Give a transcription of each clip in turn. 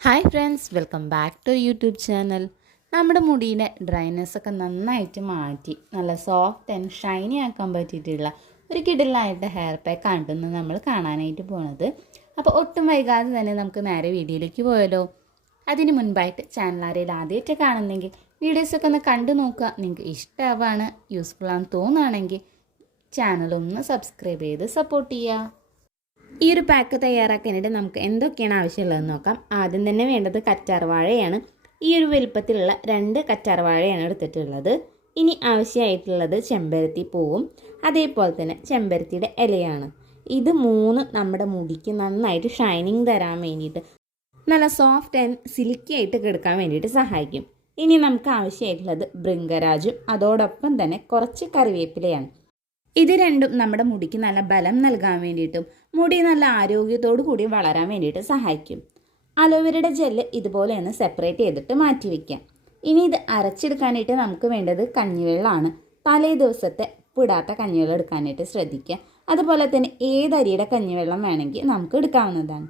Hi friends, welcome back to YouTube channel. നമ്മുടെ മുടിയുടെ ഡ്രൈനെസ്സൊക്കെ നന്നായിട്ട് മാറ്റി നല്ല സോഫ്റ്റ് ആൻഡ് ഷൈനി ആക്കാൻ പറ്റിയിട്ടുള്ള ഒരു കിടിലായിട്ട് ഹെയർ പാക്ക് ആണെന്ന് നമ്മൾ കാണാനായിട്ട് പോണത്. അപ്പോൾ ഒട്ടും വൈകാതെ തന്നെ നമുക്ക് നേരെ വീഡിയോയിലേക്ക് പോയാലോ. അതിന് മുൻപായിട്ട് ചാനൽ ആരെയും ആദ്യമായിട്ട് കാണുന്നെങ്കിൽ വീഡിയോസൊക്കെ ഒന്ന് കണ്ടു നോക്കുക. നിങ്ങൾക്ക് ഇഷ്ടമാവാണ്, യൂസ്ഫുൾ ആണെന്ന് തോന്നുകയാണെങ്കിൽ ചാനലൊന്ന് സബ്സ്ക്രൈബ് ചെയ്ത് സപ്പോർട്ട് ചെയ്യുക. ഈ ഒരു പാക്ക് തയ്യാറാക്കാനായിട്ട് നമുക്ക് എന്തൊക്കെയാണ് ആവശ്യമുള്ളതെന്ന് നോക്കാം. ആദ്യം തന്നെ വേണ്ടത് കറ്റാർവാഴയാണ്. ഈ ഒരു വലുപ്പത്തിലുള്ള 2 കറ്റാർവാഴയാണ് എടുത്തിട്ടുള്ളത്. ഇനി ആവശ്യമായിട്ടുള്ളത് ചെമ്പരത്തി പൂവും അതേപോലെ തന്നെ ചെമ്പരത്തിയുടെ ഇലയാണ്. ഇത് 3 നമ്മുടെ മുടിക്ക് നന്നായിട്ട് ഷൈനിങ് തരാൻ വേണ്ടിയിട്ട് നല്ല സോഫ്റ്റ് ആൻഡ് സിൽക്കി ആയിട്ട് കിടക്കാൻ വേണ്ടിയിട്ട് സഹായിക്കും. ഇനി നമുക്ക് ആവശ്യമായിട്ടുള്ളത് ഭൃംഗരാജും അതോടൊപ്പം തന്നെ കുറച്ച് കറിവേപ്പിലയാണ്. ഇത് രണ്ടും നമ്മുടെ മുടിക്ക് നല്ല ബലം നൽകാൻ വേണ്ടിയിട്ടും മുടി നല്ല ആരോഗ്യത്തോടു കൂടി വളരാൻ വേണ്ടിയിട്ട് സഹായിക്കും. അലോവേരയുടെ ജെല്ല് ഇതുപോലെ ഒന്ന് സെപ്പറേറ്റ് ചെയ്തിട്ട് മാറ്റി വയ്ക്കാം. ഇനി ഇത് അരച്ചെടുക്കാനായിട്ട് നമുക്ക് വേണ്ടത് കഞ്ഞിവെള്ളമാണ്. തലേ ദിവസത്തെ ഉപ്പിടാത്ത കഞ്ഞിവെള്ളം എടുക്കാനായിട്ട് ശ്രദ്ധിക്കുക. അതുപോലെ തന്നെ ഏതരിയുടെ കഞ്ഞിവെള്ളം വേണമെങ്കിൽ നമുക്ക് എടുക്കാവുന്നതാണ്.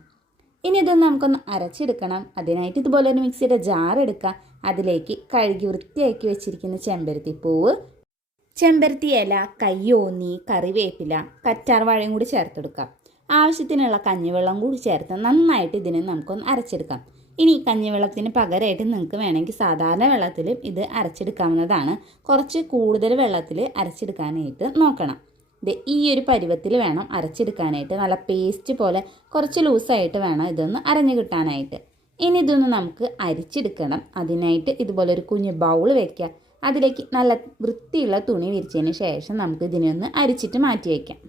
ഇനി ഇതൊന്ന് നമുക്കൊന്ന് അരച്ചെടുക്കണം. അതിനായിട്ട് ഇതുപോലെ ഒരു മിക്സിയുടെ ജാർ എടുക്കുക. അതിലേക്ക് കഴുകി വൃത്തിയാക്കി വെച്ചിരിക്കുന്ന ചെമ്പരത്തി പൂവ്, ചെമ്പരത്തി ഇല, കയ്യോന്നി, കറിവേപ്പില, കറ്റാർവാഴയും കൂടി ചേർത്തെടുക്കാം. ആവശ്യത്തിനുള്ള കഞ്ഞിവെള്ളം കൂടി ചേർത്ത് നന്നായിട്ട് ഇതിനെ നമുക്കൊന്ന് അരച്ചെടുക്കാം. ഇനി കഞ്ഞിവെള്ളത്തിന് പകരമായിട്ട് നിങ്ങൾക്ക് വേണമെങ്കിൽ സാധാരണ വെള്ളത്തിലും ഇത് അരച്ചെടുക്കാവുന്നതാണ്. കുറച്ച് കൂടുതൽ വെള്ളത്തിൽ അരച്ചെടുക്കാനായിട്ട് നോക്കണം. ഇത് ഈ ഒരു പരുവത്തിൽ വേണം അരച്ചെടുക്കാനായിട്ട്. നല്ല പേസ്റ്റ് പോലെ കുറച്ച് ലൂസായിട്ട് വേണം ഇതൊന്ന് അരഞ്ഞു കിട്ടാനായിട്ട്. ഇനി ഇതൊന്ന് നമുക്ക് അരിച്ചെടുക്കണം. അതിനായിട്ട് ഇതുപോലെ ഒരു കുഞ്ഞു ബൗൾ വയ്ക്കുക. അതിലേക്ക് നല്ല വൃത്തിയുള്ള തുണി വിരിച്ചതിന് ശേഷം നമുക്ക് ഇതിനെ ഒന്ന് അരിച്ചിട്ട് മാറ്റി വയ്ക്കാം.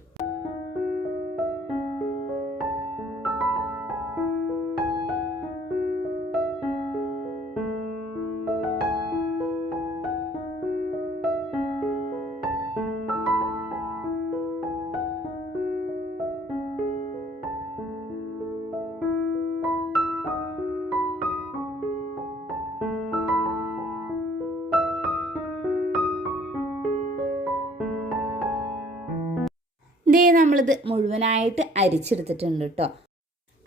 ഇതേ നമ്മളിത് മുഴുവനായിട്ട് അരിച്ചെടുത്തിട്ടുണ്ട് കേട്ടോ.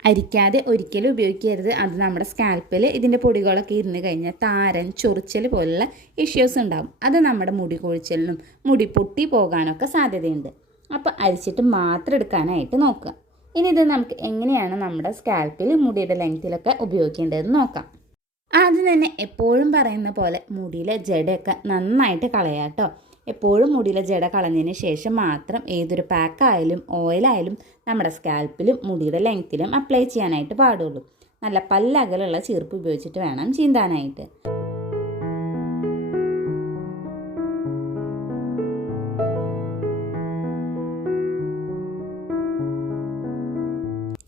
അരിക്കാതെ ഒരിക്കലും ഉപയോഗിക്കരുത്. അത് നമ്മുടെ സ്കാൽപ്പിൽ ഇതിൻ്റെ പൊടികളൊക്കെ ഇരുന്ന് കഴിഞ്ഞാൽ താരൻ, ചൊറിച്ചൽ പോലുള്ള ഇഷ്യൂസ് ഉണ്ടാകും. അത് നമ്മുടെ മുടി കൊഴിച്ചലിനും മുടി പൊട്ടി പോകാനൊക്കെ സാധ്യതയുണ്ട്. അപ്പോൾ അരിച്ചിട്ട് മാത്രം എടുക്കാനായിട്ട് നോക്കുക. ഇനി ഇത് നമുക്ക് എങ്ങനെയാണ് നമ്മുടെ സ്കാൽപ്പിൽ മുടിയുടെ ലെങ്ത്തിലൊക്കെ ഉപയോഗിക്കേണ്ടതെന്ന് നോക്കാം. ആദ്യം തന്നെ എപ്പോഴും പറയുന്ന പോലെ മുടിയിലെ ജടയൊക്കെ നന്നായിട്ട് കളയാം കേട്ടോ. എപ്പോഴും മുടിയിലെ ജട കളഞ്ഞതിന് ശേഷം മാത്രം ഏതൊരു പാക്കായാലും ഓയിലായാലും നമ്മുടെ സ്കാൽപ്പിലും മുടിയുടെ ലെങ്ത്തിലും അപ്ലൈ ചെയ്യാനായിട്ട് പാടുള്ളൂ. നല്ല പല്ലകലുള്ള ചീർപ്പ് ഉപയോഗിച്ചിട്ട് വേണം ചീന്താനായിട്ട്.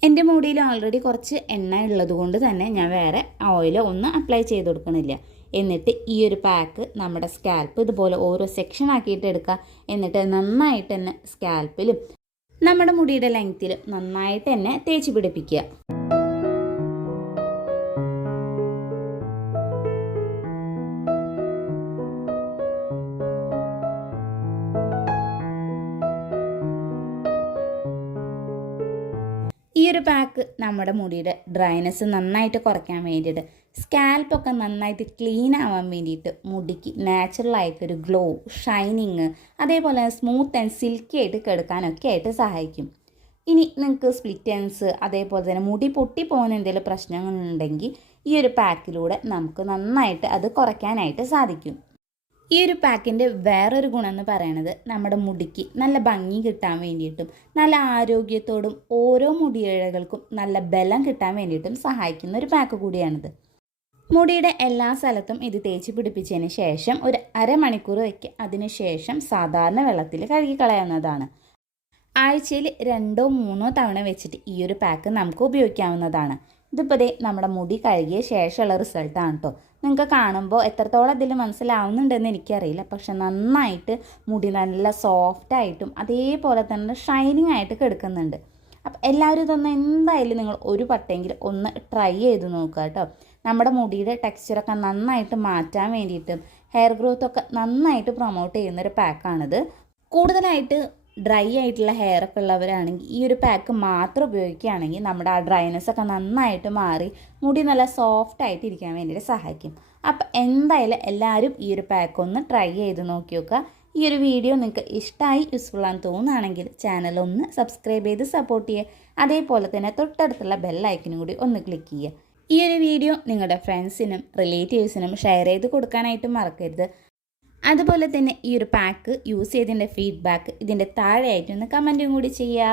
എൻ്റെ മുടിയിൽ ഓൾറെഡി കുറച്ച് എണ്ണ ഉള്ളത് കൊണ്ട് തന്നെ ഞാൻ വേറെ ഓയിൽ ഒന്നും അപ്ലൈ ചെയ്ത് കൊടുക്കണില്ല. എന്നിട്ട് ഈ ഒരു പാക്ക് നമ്മുടെ സ്കാൽപ്പ് ഇതുപോലെ ഓരോ സെക്ഷൻ ആക്കിയിട്ട് എടുക്കുക. എന്നിട്ട് നന്നായിട്ട് തന്നെ സ്കാൽപ്പിലും നമ്മുടെ മുടിയുടെ ലെങ്ത്തിലും നന്നായിട്ട് തന്നെ തേച്ച് പിടിപ്പിക്കുക. ഈ ഒരു പാക്ക് നമ്മുടെ മുടിയുടെ ഡ്രൈനെസ് നന്നായിട്ട് കുറയ്ക്കാൻ വേണ്ടിയിട്ട്, സ്കാൽപ്പൊക്കെ നന്നായിട്ട് ക്ലീൻ ആവാൻ വേണ്ടിയിട്ട്, മുടിക്ക് നാച്ചുറലായിട്ടൊരു ഗ്ലോ, ഷൈനിങ്, അതേപോലെ സ്മൂത്ത് ആൻഡ് സിൽക്കി ആയിട്ട് കിടക്കാനൊക്കെ ആയിട്ട് സഹായിക്കും. ഇനി നിങ്ങൾക്ക് സ്പ്ലിറ്റ് എൻഡ്സ് അതേപോലെ തന്നെ മുടി പൊട്ടിപ്പോകുന്ന എന്തെങ്കിലും പ്രശ്നങ്ങളുണ്ടെങ്കിൽ ഈ ഒരു പാക്കിലൂടെ നമുക്ക് നന്നായിട്ട് അത് കുറയ്ക്കാനായിട്ട് സാധിക്കും. ഈ ഒരു പാക്കിൻ്റെ വേറൊരു ഗുണം എന്ന് പറയുന്നത് നമ്മുടെ മുടിക്ക് നല്ല ഭംഗി കിട്ടാൻ വേണ്ടിയിട്ടും നല്ല ആരോഗ്യത്തോടും ഓരോ മുടിയിഴകൾക്കും നല്ല ബലം കിട്ടാൻ വേണ്ടിയിട്ടും സഹായിക്കുന്ന ഒരു പാക്ക് കൂടിയാണിത്. മുടിയുടെ എല്ലാ സ്ഥലത്തും ഇത് തേച്ച് പിടിപ്പിച്ചതിന് ശേഷം ഒരു അരമണിക്കൂർ വയ്ക്കുക. അതിനുശേഷം സാധാരണ വെള്ളത്തിൽ കഴുകി കളയാവുന്നതാണ്. ആഴ്ചയിൽ 2-3 തവണ വെച്ചിട്ട് ഈ ഒരു പാക്ക് നമുക്ക് ഉപയോഗിക്കാവുന്നതാണ്. ഇതിപ്പോൾ നമ്മുടെ മുടി കഴുകിയ ശേഷമുള്ള റിസൾട്ടാണ് കേട്ടോ. നിങ്ങൾക്ക് കാണുമ്പോൾ എത്രത്തോളം ഇതിൽ മനസ്സിലാവുന്നുണ്ടെന്ന് എനിക്കറിയില്ല. പക്ഷെ നന്നായിട്ട് മുടി നല്ല സോഫ്റ്റായിട്ടും അതേപോലെ തന്നെ ഷൈനിങ് ആയിട്ട് കിടക്കുന്നുണ്ട്. അപ്പം എല്ലാവരും ഇതൊന്ന് എന്തായാലും നിങ്ങൾ ഒരു വട്ടമെങ്കിലും ഒന്ന് ട്രൈ ചെയ്ത് നോക്കുക കേട്ടോ. നമ്മുടെ മുടിയുടെ ടെക്സ്ചറൊക്കെ നന്നായിട്ട് മാറ്റാൻ വേണ്ടിയിട്ടും ഹെയർ ഗ്രോത്തൊക്കെ നന്നായിട്ട് പ്രൊമോട്ട് ചെയ്യുന്നൊരു പാക്കാണിത്. കൂടുതലായിട്ട് ഡ്രൈ ആയിട്ടുള്ള ഹെയർ ഒക്കെ ഉള്ളവരാണെങ്കിൽ ഈ ഒരു പാക്ക് മാത്രം ഉപയോഗിക്കുകയാണെങ്കിൽ നമ്മുടെ ആ ഡ്രൈനെസ് ഒക്കെ നന്നായിട്ട് മാറി മുടി നല്ല സോഫ്റ്റ് ആയിട്ട് ഇരിക്കാൻ വേണ്ടിയിട്ട് സഹായിക്കും. അപ്പം എന്തായാലും എല്ലാവരും ഈ ഒരു പാക്ക് ഒന്ന് ട്രൈ ചെയ്ത് നോക്കി നോക്കുക. ഈ ഒരു വീഡിയോ നിങ്ങൾക്ക് ഇഷ്ടമായി യൂസ്ഫുൾ ആണെന്ന് തോന്നുകയാണെങ്കിൽ ചാനൽ ഒന്ന് സബ്സ്ക്രൈബ് ചെയ്ത് സപ്പോർട്ട് ചെയ്യുക. അതേപോലെ തന്നെ തൊട്ടടുത്തുള്ള ബെല്ലൈക്കനും കൂടി ഒന്ന് ക്ലിക്ക് ചെയ്യുക. ഈ ഒരു വീഡിയോ നിങ്ങളുടെ ഫ്രണ്ട്സിനും റിലേറ്റീവ്സിനും ഷെയർ ചെയ്ത് കൊടുക്കാനായിട്ട് മറക്കരുത്. അതുപോലെ തന്നെ ഈ ഒരു പാക്ക് യൂസ് ചെയ്തതിൻ്റെ ഫീഡ്ബാക്ക് ഇതിൻ്റെ താഴെയായിട്ടൊന്ന് കമൻറ്റും കൂടി ചെയ്യുക.